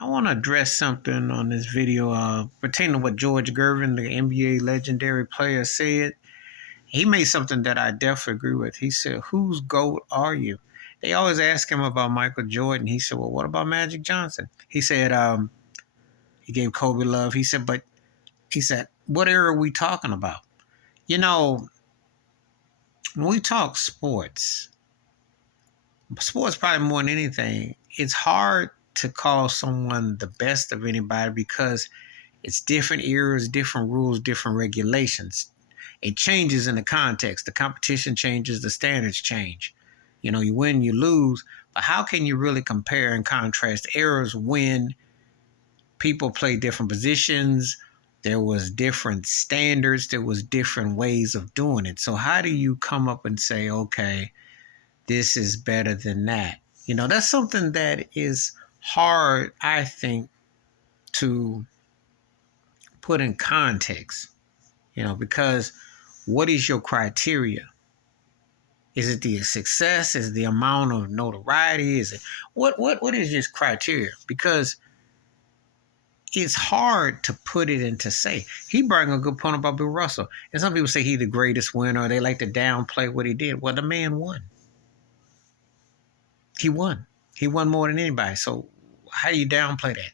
I want to address something on this video pertaining to what George Gervin, the NBA legendary player, said. He made something that I definitely agree with. He said, "Whose GOAT are you?" They always ask him about Michael Jordan. He said, "Well, what about Magic Johnson?" He said, he gave Kobe love. He said, "What era are we talking about?" You know, when we talk sports probably more than anything, it's hard to call someone the best of anybody because it's different eras, different rules, different regulations. It changes in the context. The competition changes, the standards change. You win, you lose. But how can you really compare and contrast eras when people play different positions? There was different standards. There was different ways of doing it. So how do you come up and say, okay, this is better than that? That's something that is hard, I think, to put in context, because what is your criteria? Is it the success? Is it the amount of notoriety? Is it what is your criteria? Because it's hard to put it into say. He brought a good point about Bill Russell. And some people say he's the greatest winner. They like to downplay what he did. Well, the man won. He won. He won more than anybody. So how do you downplay that?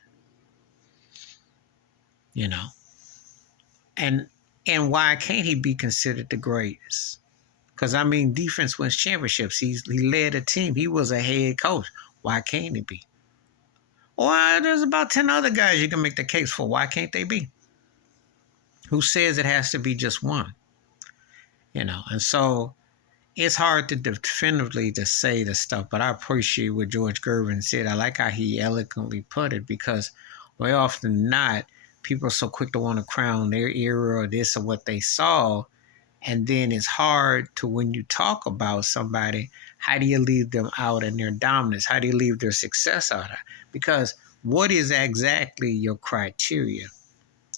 You know? And why can't he be considered the greatest? Because, defense wins championships. He led a team. He was a head coach. Why can't he be? Or there's about 10 other guys you can make the case for. Why can't they be? Who says it has to be just one? And so it's hard to definitively to say the stuff, but I appreciate what George Gervin said. I like how he eloquently put it because way often than not, people are so quick to want to crown their era or this or what they saw. And then it's hard to, when you talk about somebody, how do you leave them out in their dominance? How do you leave their success out? Because what is exactly your criteria?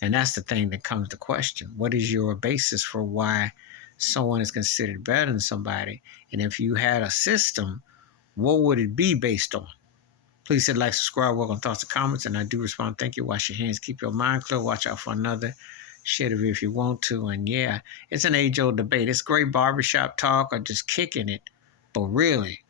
And that's the thing that comes to question. What is your basis for why someone is considered better than somebody? And if you had a system, what would it be based on? Please hit like, subscribe, welcome thoughts and comments. And I do respond. Thank you. Wash your hands. Keep your mind clear. Watch out for another. Share the video if you want to. And yeah, it's an age-old debate. It's great barbershop talk or just kicking it. But really,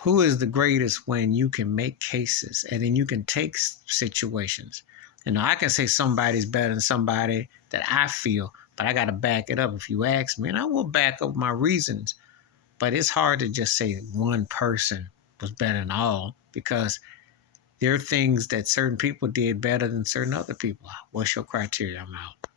who is the greatest when you can make cases and then you can take situations? I can say somebody's better than somebody that I feel, but I got to back it up. If you ask me, and I will back up my reasons. But it's hard to just say one person was better than all because there are things that certain people did better than certain other people. What's your criteria? I'm out.